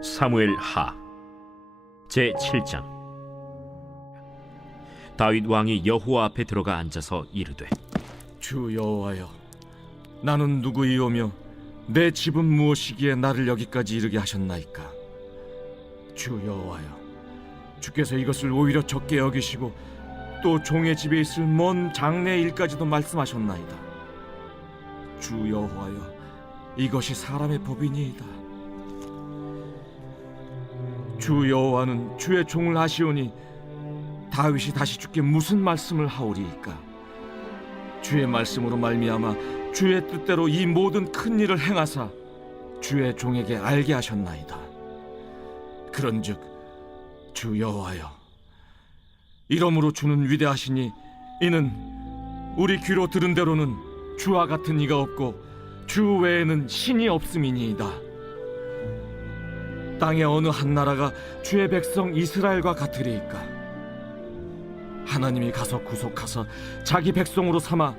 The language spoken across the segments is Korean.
사무엘 하 제7장. 다윗 왕이 여호와 앞에 들어가 앉아서 이르되, 주 여호와여, 나는 누구이오며 내 집은 무엇이기에 나를 여기까지 이르게 하셨나이까? 주 여호와여, 주께서 이것을 오히려 적게 여기시고 또 종의 집에 있을 먼 장래 일까지도 말씀하셨나이다. 주 여호와여, 이것이 사람의 법이니이다. 주 여호와는 주의 종을 아시오니 다윗이 다시 주께 무슨 말씀을 하오리이까? 주의 말씀으로 말미암아 주의 뜻대로 이 모든 큰 일을 행하사 주의 종에게 알게 하셨나이다. 그런즉 주 여호와여, 이러므로 주는 위대하시니 이는 우리 귀로 들은 대로는 주와 같은 이가 없고 주 외에는 신이 없음이니이다. 땅의 어느 한 나라가 주의 백성 이스라엘과 같으리이까? 하나님이 가서 구속하사 자기 백성으로 삼아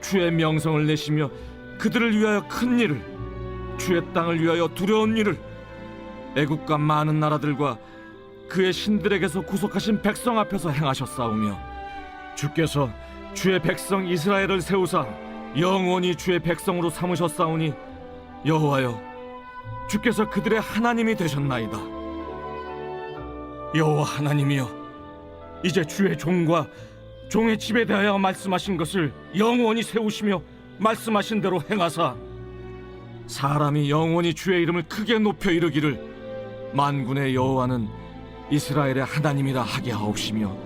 주의 명성을 내시며 그들을 위하여 큰 일을, 주의 땅을 위하여 두려운 일을 애국과 많은 나라들과 그의 신들에게서 구속하신 백성 앞에서 행하셨사오며, 주께서 주의 백성 이스라엘을 세우사 영원히 주의 백성으로 삼으셨사오니 여호와여, 주께서 그들의 하나님이 되셨나이다. 여호와 하나님이여, 이제 주의 종과 종의 집에 대하여 말씀하신 것을 영원히 세우시며 말씀하신 대로 행하사 사람이 영원히 주의 이름을 크게 높여 이르기를 만군의 여호와는 이스라엘의 하나님이라 하게 하옵시며,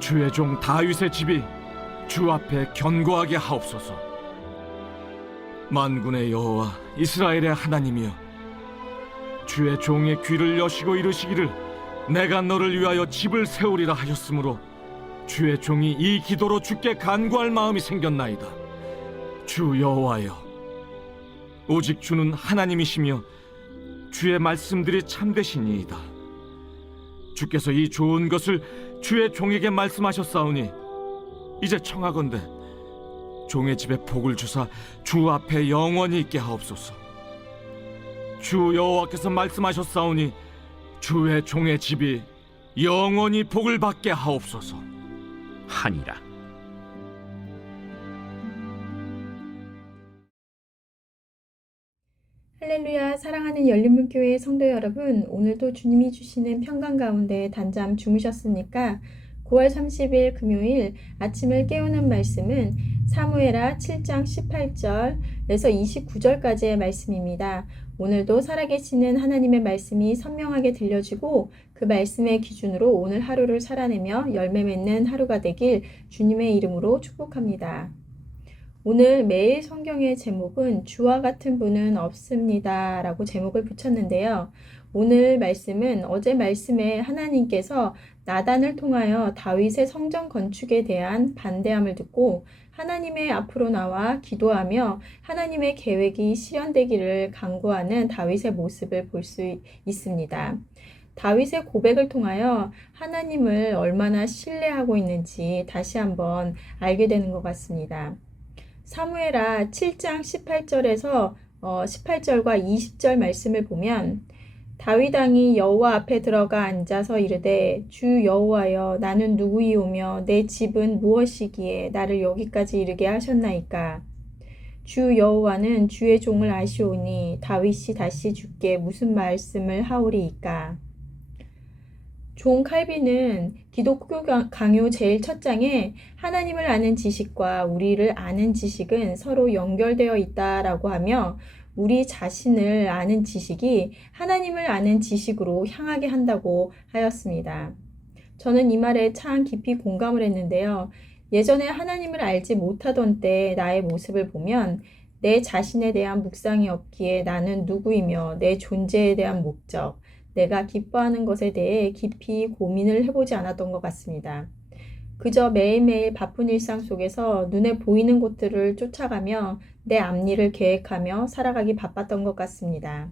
주의 종 다윗의 집이 주 앞에 견고하게 하옵소서. 만군의 여호와 이스라엘의 하나님이여, 주의 종의 귀를 여시고 이르시기를 내가 너를 위하여 집을 세우리라 하셨으므로 주의 종이 이 기도로 주께 간구할 마음이 생겼나이다. 주 여호와여, 오직 주는 하나님이시며 주의 말씀들이 참되시니이다. 주께서 이 좋은 것을 주의 종에게 말씀하셨사오니 이제 청하건대 종의 집에 복을 주사 주 앞에 영원히 있게 하옵소서. 주 여호와께서 말씀하셨사오니 주의 종의 집이 영원히 복을 받게 하옵소서 하니라. 할렐루야. 사랑하는 열린문교회 성도 여러분, 오늘도 주님이 주시는 평강 가운데 단잠 주무셨습니까? 9월 30일 금요일 아침을 깨우는 말씀은 사무엘하 7장 18절에서 29절까지의 말씀입니다. 오늘도 살아계시는 하나님의 말씀이 선명하게 들려지고 그 말씀의 기준으로 오늘 하루를 살아내며 열매 맺는 하루가 되길 주님의 이름으로 축복합니다. 오늘 매일 성경의 제목은 주와 같은 분은 없습니다 라고 제목을 붙였는데요. 오늘 말씀은 어제 말씀에 하나님께서 나단을 통하여 다윗의 성전 건축에 대한 반대함을 듣고 하나님의 앞으로 나와 기도하며 하나님의 계획이 실현되기를 간구하는 다윗의 모습을 볼 수 있습니다. 다윗의 고백을 통하여 하나님을 얼마나 신뢰하고 있는지 다시 한번 알게 되는 것 같습니다. 사무엘하 7장 18절에서 18절과 20절 말씀을 보면 다윗 왕이 여호와 앞에 들어가 앉아서 이르되, 주 여호와여, 나는 누구이오며 내 집은 무엇이기에 나를 여기까지 이르게 하셨나이까? 주 여호와는 주의 종을 아시오니 다윗이 다시 주께 무슨 말씀을 하오리이까? 존 칼빈은 기독교 강요 제일 첫 장에 하나님을 아는 지식과 우리를 아는 지식은 서로 연결되어 있다라고 하며 우리 자신을 아는 지식이 하나님을 아는 지식으로 향하게 한다고 하였습니다. 저는 이 말에 참 깊이 공감을 했는데요. 예전에 하나님을 알지 못하던 때 나의 모습을 보면 내 자신에 대한 묵상이 없기에 나는 누구이며 내 존재에 대한 목적, 내가 기뻐하는 것에 대해 깊이 고민을 해보지 않았던 것 같습니다. 그저 매일매일 바쁜 일상 속에서 눈에 보이는 곳들을 쫓아가며 내 앞일을 계획하며 살아가기 바빴던 것 같습니다.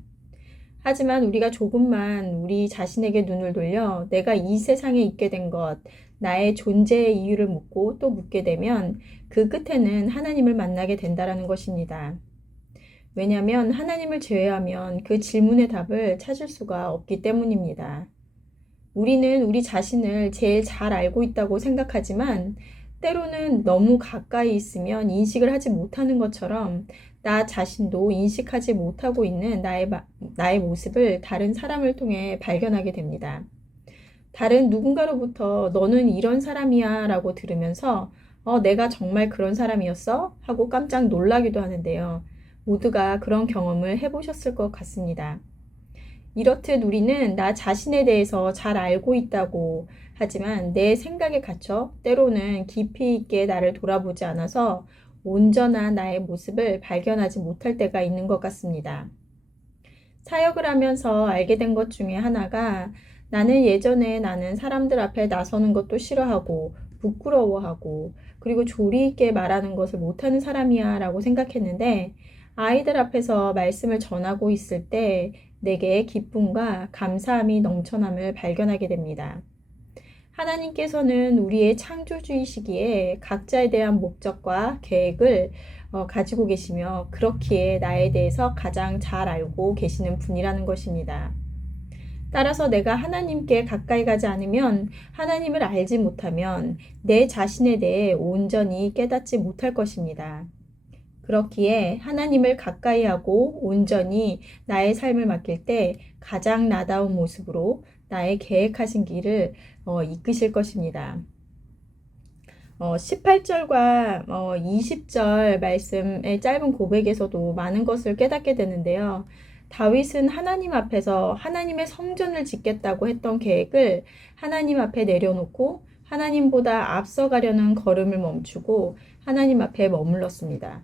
하지만 우리가 조금만 우리 자신에게 눈을 돌려 내가 이 세상에 있게 된 것, 나의 존재의 이유를 묻고 또 묻게 되면 그 끝에는 하나님을 만나게 된다는 것입니다. 왜냐하면 하나님을 제외하면 그 질문의 답을 찾을 수가 없기 때문입니다. 우리는 우리 자신을 제일 잘 알고 있다고 생각하지만 때로는 너무 가까이 있으면 인식을 하지 못하는 것처럼 나 자신도 인식하지 못하고 있는 나의 모습을 다른 사람을 통해 발견하게 됩니다. 다른 누군가로부터 너는 이런 사람이야 라고 들으면서 내가 정말 그런 사람이었어? 하고 깜짝 놀라기도 하는데요. 모두가 그런 경험을 해보셨을 것 같습니다. 이렇듯 우리는 나 자신에 대해서 잘 알고 있다고 하지만 내 생각에 갇혀 때로는 깊이 있게 나를 돌아보지 않아서 온전한 나의 모습을 발견하지 못할 때가 있는 것 같습니다. 사역을 하면서 알게 된 것 중에 하나가 나는 사람들 앞에 나서는 것도 싫어하고 부끄러워하고 그리고 조리 있게 말하는 것을 못하는 사람이야 라고 생각했는데 아이들 앞에서 말씀을 전하고 있을 때 내게 기쁨과 감사함이 넘쳐남을 발견하게 됩니다. 하나님께서는 우리의 창조주이시기에 각자에 대한 목적과 계획을 가지고 계시며 그렇기에 나에 대해서 가장 잘 알고 계시는 분이라는 것입니다. 따라서 내가 하나님께 가까이 가지 않으면 하나님을 알지 못하면 내 자신에 대해 온전히 깨닫지 못할 것입니다. 그렇기에 하나님을 가까이 하고 온전히 나의 삶을 맡길 때 가장 나다운 모습으로 나의 계획하신 길을 이끄실 것입니다. 18절과 20절 말씀의 짧은 고백에서도 많은 것을 깨닫게 되는데요. 다윗은 하나님 앞에서 하나님의 성전을 짓겠다고 했던 계획을 하나님 앞에 내려놓고 하나님보다 앞서가려는 걸음을 멈추고 하나님 앞에 머물렀습니다.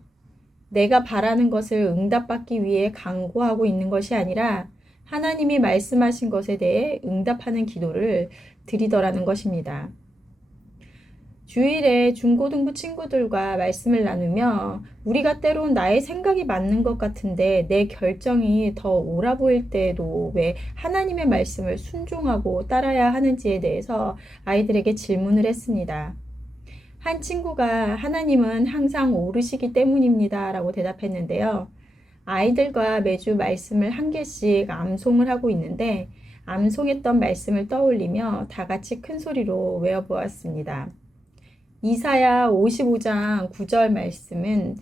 내가 바라는 것을 응답받기 위해 간구하고 있는 것이 아니라 하나님이 말씀하신 것에 대해 응답하는 기도를 드리더라는 것입니다. 주일에 중고등부 친구들과 말씀을 나누며 우리가 때론 나의 생각이 맞는 것 같은데 내 결정이 더 옳아 보일 때에도 왜 하나님의 말씀을 순종하고 따라야 하는지에 대해서 아이들에게 질문을 했습니다. 한 친구가 하나님은 항상 옳으시기 때문입니다 라고 대답했는데요. 아이들과 매주 말씀을 한 개씩 암송을 하고 있는데 암송했던 말씀을 떠올리며 다 같이 큰 소리로 외워보았습니다. 이사야 55장 9절 말씀은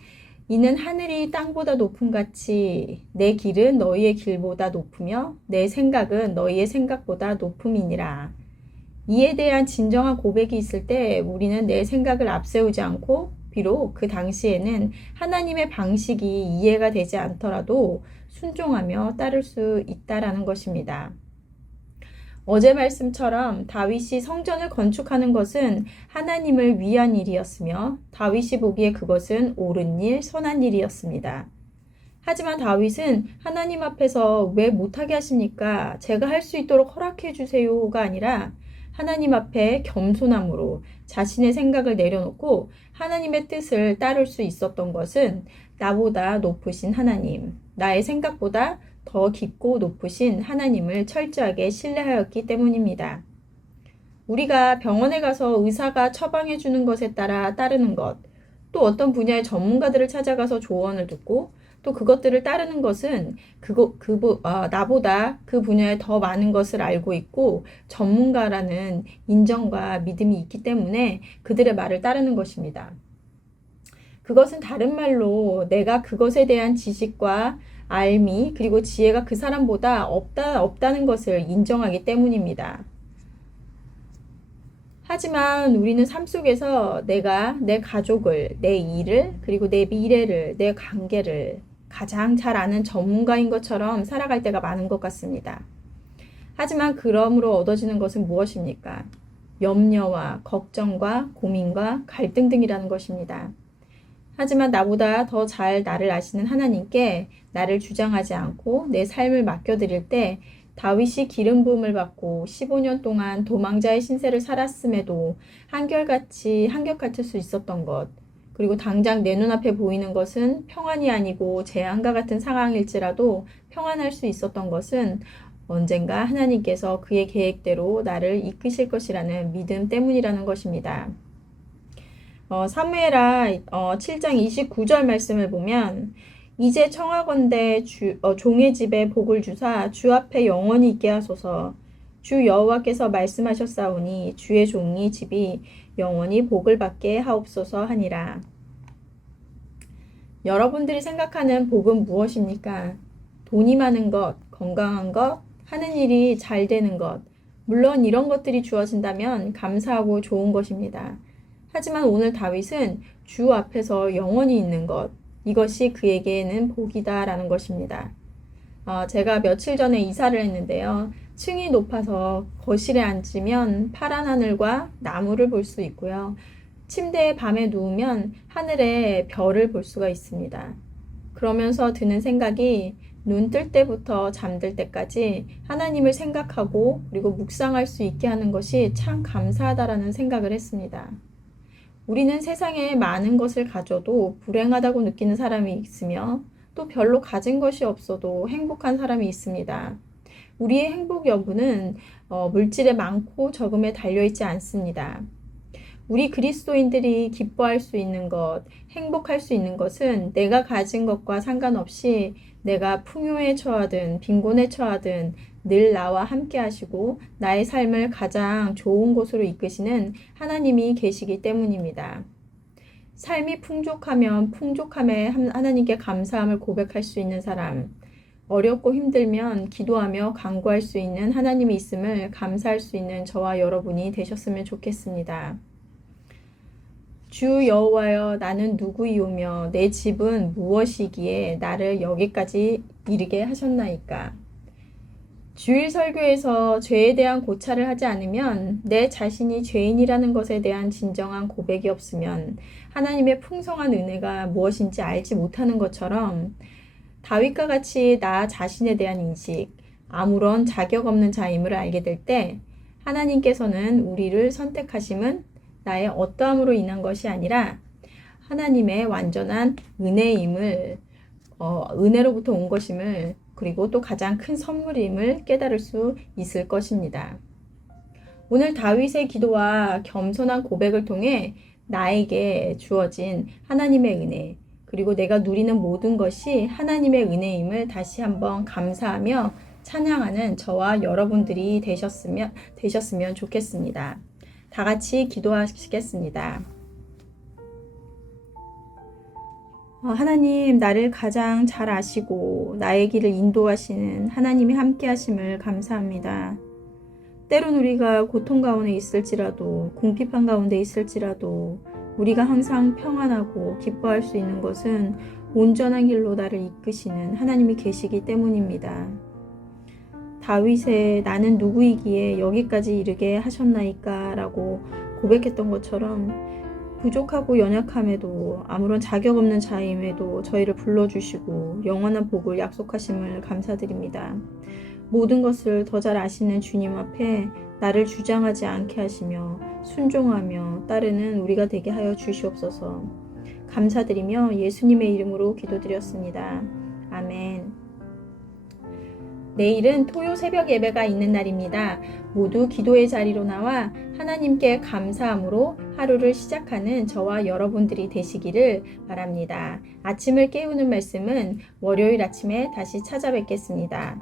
이는 하늘이 땅보다 높음 같이 내 길은 너희의 길보다 높으며 내 생각은 너희의 생각보다 높음이니라. 이에 대한 진정한 고백이 있을 때 우리는 내 생각을 앞세우지 않고 비록 그 당시에는 하나님의 방식이 이해가 되지 않더라도 순종하며 따를 수 있다라는 것입니다. 어제 말씀처럼 다윗이 성전을 건축하는 것은 하나님을 위한 일이었으며 다윗이 보기에 그것은 옳은 일, 선한 일이었습니다. 하지만 다윗은 하나님 앞에서 왜 못하게 하십니까? 제가 할 수 있도록 허락해 주세요가 아니라 하나님 앞에 겸손함으로 자신의 생각을 내려놓고 하나님의 뜻을 따를 수 있었던 것은 나보다 높으신 하나님, 나의 생각보다 더 깊고 높으신 하나님을 철저하게 신뢰하였기 때문입니다. 우리가 병원에 가서 의사가 처방해 주는 것에 따라 따르는 것, 또 어떤 분야의 전문가들을 찾아가서 조언을 듣고 또 그것들을 따르는 것은 나보다 그 분야에 더 많은 것을 알고 있고 전문가라는 인정과 믿음이 있기 때문에 그들의 말을 따르는 것입니다. 그것은 다른 말로 내가 그것에 대한 지식과 알미 그리고 지혜가 그 사람보다 없다는 것을 인정하기 때문입니다. 하지만 우리는 삶 속에서 내가 내 가족을, 내 일을, 그리고 내 미래를, 내 관계를 가장 잘 아는 전문가인 것처럼 살아갈 때가 많은 것 같습니다. 하지만 그러므로 얻어지는 것은 무엇입니까? 염려와 걱정과 고민과 갈등 등이라는 것입니다. 하지만 나보다 더 잘 나를 아시는 하나님께 나를 주장하지 않고 내 삶을 맡겨드릴 때 다윗이 기름 부음을 받고 15년 동안 도망자의 신세를 살았음에도 한결같을 수 있었던 것, 그리고 당장 내 눈앞에 보이는 것은 평안이 아니고 재앙과 같은 상황일지라도 평안할 수 있었던 것은 언젠가 하나님께서 그의 계획대로 나를 이끄실 것이라는 믿음 때문이라는 것입니다. 사무엘하 7장 29절 말씀을 보면 이제 청하건대 종의 집에 복을 주사 주 앞에 영원히 있게 하소서. 주 여호와께서 말씀하셨사오니 주의 종이 집이 영원히 복을 받게 하옵소서 하니라. 여러분들이 생각하는 복은 무엇입니까? 돈이 많은 것, 건강한 것, 하는 일이 잘 되는 것. 물론 이런 것들이 주어진다면 감사하고 좋은 것입니다. 하지만 오늘 다윗은 주 앞에서 영원히 있는 것, 이것이 그에게는 복이다라는 것입니다. 제가 며칠 전에 이사를 했는데요. 층이 높아서 거실에 앉으면 파란 하늘과 나무를 볼 수 있고요. 침대에 밤에 누우면 하늘에 별을 볼 수가 있습니다. 그러면서 드는 생각이 눈 뜰 때부터 잠들 때까지 하나님을 생각하고 그리고 묵상할 수 있게 하는 것이 참 감사하다라는 생각을 했습니다. 우리는 세상에 많은 것을 가져도 불행하다고 느끼는 사람이 있으며 또 별로 가진 것이 없어도 행복한 사람이 있습니다. 우리의 행복 여부는 물질의 많고 적음에 달려있지 않습니다. 우리 그리스도인들이 기뻐할 수 있는 것, 행복할 수 있는 것은 내가 가진 것과 상관없이 내가 풍요에 처하든 빈곤에 처하든 늘 나와 함께 하시고 나의 삶을 가장 좋은 곳으로 이끄시는 하나님이 계시기 때문입니다. 삶이 풍족하면 풍족함에 하나님께 감사함을 고백할 수 있는 사람, 어렵고 힘들면 기도하며 간구할 수 있는 하나님이 있음을 감사할 수 있는 저와 여러분이 되셨으면 좋겠습니다. 주 여호와여, 나는 누구이오며 내 집은 무엇이기에 나를 여기까지 이르게 하셨나이까. 주일 설교에서 죄에 대한 고찰을 하지 않으면, 내 자신이 죄인이라는 것에 대한 진정한 고백이 없으면 하나님의 풍성한 은혜가 무엇인지 알지 못하는 것처럼, 다윗과 같이 나 자신에 대한 인식, 아무런 자격 없는 자임을 알게 될 때 하나님께서는 우리를 선택하심은 나의 어떠함으로 인한 것이 아니라 하나님의 완전한 은혜임을, 은혜로부터 온 것임을, 그리고 또 가장 큰 선물임을 깨달을 수 있을 것입니다. 오늘 다윗의 기도와 겸손한 고백을 통해 나에게 주어진 하나님의 은혜, 그리고 내가 누리는 모든 것이 하나님의 은혜임을 다시 한번 감사하며 찬양하는 저와 여러분들이 되셨으면 좋겠습니다. 다 같이 기도하시겠습니다. 하나님, 나를 가장 잘 아시고 나의 길을 인도하시는 하나님이 함께 하심을 감사합니다. 때론 우리가 고통 가운데 있을지라도, 궁핍한 가운데 있을지라도 우리가 항상 평안하고 기뻐할 수 있는 것은 온전한 길로 나를 이끄시는 하나님이 계시기 때문입니다. 다윗의 나는 누구이기에 여기까지 이르게 하셨나이까 라고 고백했던 것처럼 부족하고 연약함에도 아무런 자격 없는 자임에도 저희를 불러주시고 영원한 복을 약속하심을 감사드립니다. 모든 것을 더 잘 아시는 주님 앞에 나를 주장하지 않게 하시며 순종하며 따르는 우리가 되게 하여 주시옵소서. 감사드리며 예수님의 이름으로 기도드렸습니다. 아멘. 내일은 토요 새벽 예배가 있는 날입니다. 모두 기도의 자리로 나와 하나님께 감사함으로 하루를 시작하는 저와 여러분들이 되시기를 바랍니다. 아침을 깨우는 말씀은 월요일 아침에 다시 찾아뵙겠습니다.